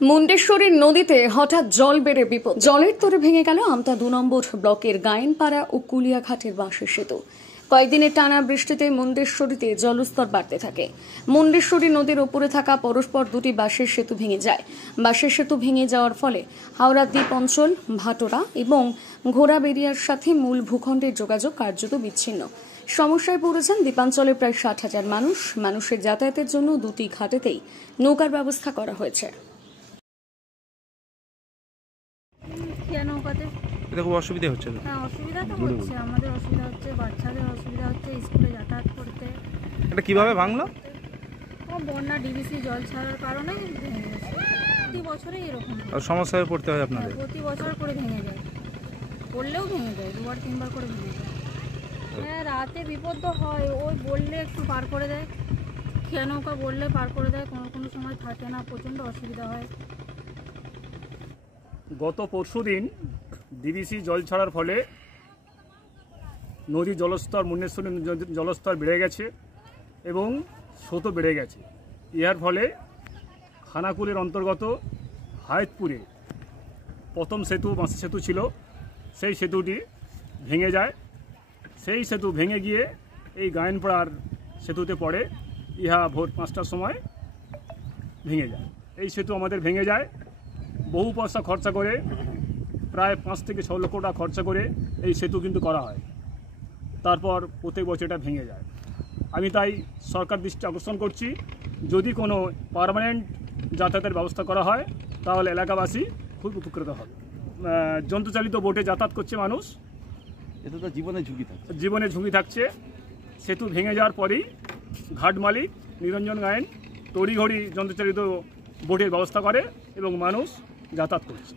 মুন্ডেশ্বরীর নদীতে হঠাৎ জল বেড়ে বিপদ। জলের তরে ভেঙে গেল আমতা ২ নম্বর ব্লকের গায়েনপাড়া ও কুলিয়াঘাটের বাঁশের সেতু। কয়েকদিনের টানা বৃষ্টিতে মুন্ডেশ্বরীতে জলস্তর বাড়তে থাকে। মুন্ডেশ্বরী নদীর ওপরে থাকা পরস্পর দুটি বাঁশের সেতু ভেঙে যায়। বাঁশের সেতু ভেঙে যাওয়ার ফলে হাওড়া দ্বীপ অঞ্চল, ভাটোরা এবং ঘোড়াবেড়িয়ার সাথে মূল ভূখণ্ডের যোগাযোগ কার্যত বিচ্ছিন্ন। সমস্যায় পড়েছেন দ্বীপাঞ্চলের প্রায় ৬০,০০০ মানুষ। মানুষের যাতায়াতের জন্য দুটি ঘাটেতেই নৌকার ব্যবস্থা করা হয়েছে। নৌকাতে খুব অসুবিধা হচ্ছে। হ্যাঁ, অসুবিধা তো হচ্ছে, আমাদের অসুবিধা হচ্ছে, বাচ্চাদের অসুবিধা হচ্ছে স্কুলে যাতায়াত করতে। এটা কিভাবে ভাঙলো? বন্যা ডিবিসি জল ছাড়ার কারণে ভেঙে গেছে। প্রতি বছরই এরকম সমস্যায় পড়তে হয় আপনাদের? প্রতি বছর করে ভেঙে যায়, পড়লেও ভেঙে যায়, ২-৩ বার করে ভেঙে যায়। হ্যাঁ, রাতে বিপদ তো হয়, ওই বললে একটু পার করে দেয়, খেয়া নৌকা বললে পার করে দেয়, কোনো সময় থাকে না, প্রচণ্ড অসুবিধা হয়। গত পরশুদিন ডিবিসি জল ছাড়ার ফলে নদী জলস্তর, মুন্ডেশ্বরী জলস্তর বেড়ে গেছে এবং স্রোতও বেড়ে গেছে। ইহার ফলে খানাকুলের অন্তর্গত হায়েতপুরে প্রথম সেতু, বাঁশের সেতু ছিল, সেই সেতুটি ভেঙে যায়। সেই সেতু ভেঙে গিয়ে এই গায়েনপাড়ার সেতুতে পড়ে। ইহা ভোর ৫টার সময় ভেঙে যায়। এই সেতু আমাদের ভেঙে যায়। বহু পয়সা খরচা করে, প্রায় ৫ থেকে ৬ লক্ষ টাকা খরচা করে এই সেতু কিন্তু করা হয়। তারপর প্রত্যেক বছর এটা ভেঙে যায়। আমি তাই সরকার দৃষ্টি আকর্ষণ করছি, যদি কোনো পার্মানেন্ট যাতায়াতের ব্যবস্থা করা হয় তাহলে এলাকাবাসী খুব উপকৃত হবে। যন্ত্রচালিত বোটে যাতায়াত করছে মানুষ, এতে তো জীবনে ঝুঁকি থাকছে। সেতু ভেঙে যাওয়ার পরেই ঘাট মালিক নিরঞ্জন গায়েন তড়িঘড়ি যন্ত্রচালিত বোটের ব্যবস্থা করে এবং মানুষ যাতায়াত করছে।